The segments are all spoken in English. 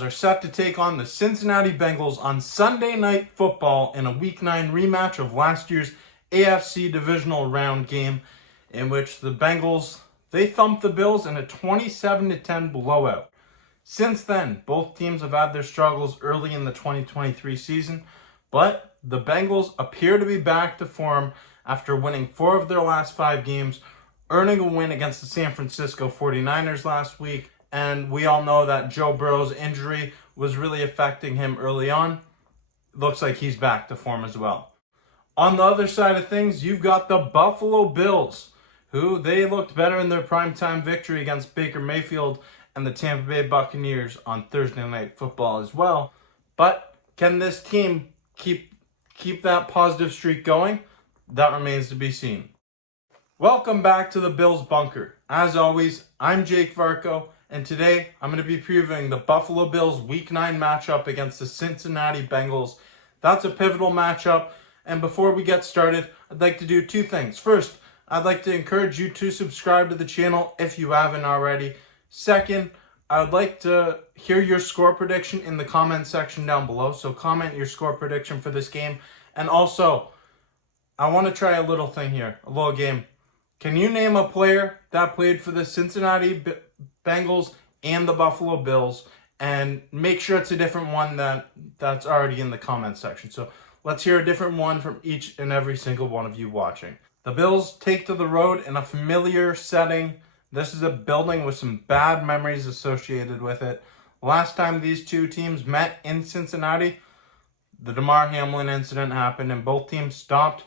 Bengals are set to take on the Cincinnati Bengals on Sunday Night Football in a Week 9 rematch of last year's AFC Divisional round game, in which the Bengals, they thumped the Bills in a 27-10 blowout. Since then, both teams have had their struggles early in the 2023 season, but the Bengals appear to be back to form after winning 4 of their last 5 games, earning a win against the San Francisco 49ers last week. And we all know that Joe Burrow's injury was really affecting him early on. Looks like he's back to form as well. On the other side of things, you've got the Buffalo Bills, who they looked better in their primetime victory against Baker Mayfield and the Tampa Bay Buccaneers on Thursday Night Football as well. But can this team keep that positive streak going? That remains to be seen. Welcome back to the Bills Bunker. As always, I'm Jake Varco, and today I'm going to be previewing the Buffalo Bills Week 9 matchup against the Cincinnati Bengals. That's a pivotal matchup, and before we get started, I'd like to do 2 things. First, I'd like to encourage you to subscribe to the channel if you haven't already. Second, I would like to hear your score prediction in the comment section down below. So comment your score prediction for this game. And also, I want to try a little thing here, a little game. Can you name a player that played for the Cincinnati Bengals and the Buffalo Bills? And make sure it's a different one that's already in the comment section. So let's hear a different one from each and every single one of you watching. The Bills take to the road in a familiar setting. This is a building with some bad memories associated with it. Last time these two teams met in Cincinnati, the Damar Hamlin incident happened and both teams stopped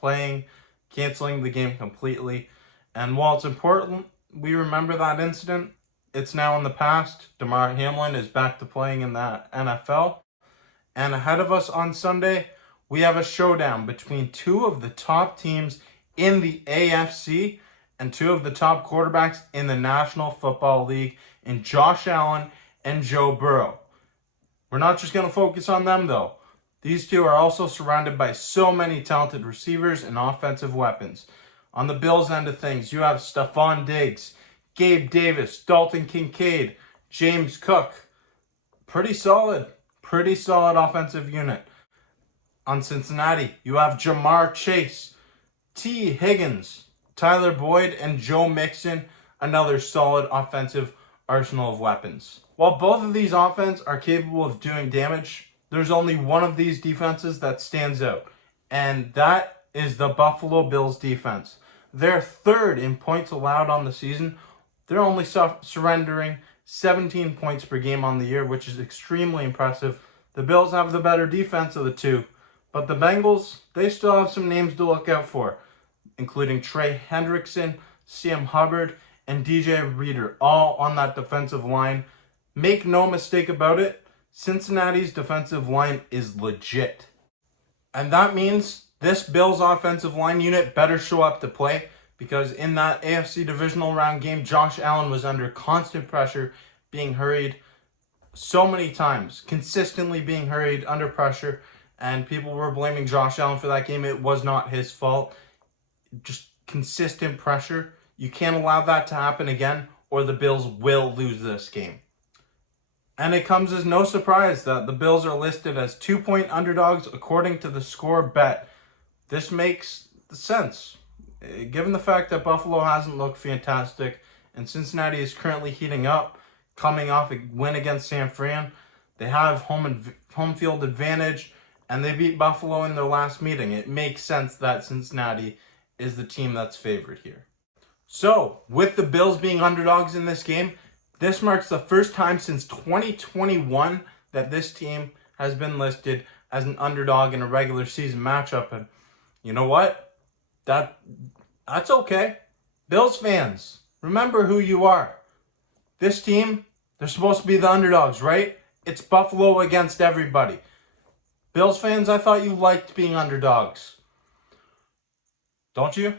playing, canceling the game completely. And while it's important we remember that incident, it's now in the past. Damar Hamlin is back to playing in the NFL. And ahead of us on Sunday, we have a showdown between 2 of the top teams in the AFC and 2 of the top quarterbacks in the National Football League in Josh Allen and Joe Burrow. We're not just going to focus on them though. These 2 are also surrounded by so many talented receivers and offensive weapons. On the Bills end of things, you have Stephon Diggs, Gabe Davis, Dalton Kincaid, James Cook. Pretty solid offensive unit. On Cincinnati, you have Jamar Chase, T. Higgins, Tyler Boyd, and Joe Mixon, another solid offensive arsenal of weapons. While both of these offenses are capable of doing damage, there's only one of these defenses that stands out, and that is the Buffalo Bills defense. They're 3rd in points allowed on the season. They're only surrendering 17 points per game on the year, which is extremely impressive. The Bills have the better defense of the 2, but the Bengals, they still have some names to look out for, including Trey Hendrickson, Sam Hubbard, and DJ Reader, all on that defensive line. Make no mistake about it, Cincinnati's defensive line is legit. And that means this Bills offensive line unit better show up to play, because in that AFC Divisional round game, Josh Allen was under constant pressure, being hurried so many times, consistently being hurried under pressure, and people were blaming Josh Allen for that game. It was not his fault. Just consistent pressure. You can't allow that to happen again, or the Bills will lose this game. And it comes as no surprise that the Bills are listed as 2-point underdogs according to the score bet. This makes sense, given the fact that Buffalo hasn't looked fantastic and Cincinnati is currently heating up, coming off a win against San Fran. They have home field advantage, and they beat Buffalo in their last meeting. It makes sense that Cincinnati is the team that's favored here. So, with the Bills being underdogs in this game, this marks the first time since 2021 that this team has been listed as an underdog in a regular season matchup. And you know what? That's okay. Bills fans, remember who you are. This team, they're supposed to be the underdogs, right? It's Buffalo against everybody. Bills fans, I thought you liked being underdogs. Don't you?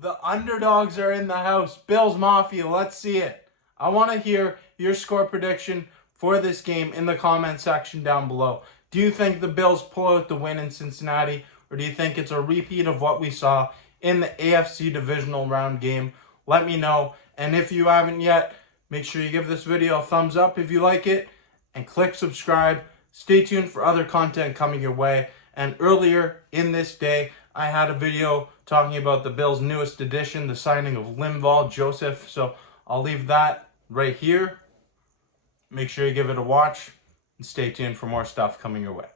The underdogs are in the house. Bills Mafia, let's see it. I want to hear your score prediction for this game in the comment section down below. Do you think the Bills pull out the win in Cincinnati, or do you think it's a repeat of what we saw in the AFC Divisional round game let me know. And if you haven't yet, make sure you give this video a thumbs up if you like it, and click subscribe. Stay tuned for other content coming your way. And earlier in this day, I had a video talking about the Bills' newest addition, the signing of Linval Joseph. So I'll leave that right here. Make sure you give it a watch and stay tuned for more stuff coming your way.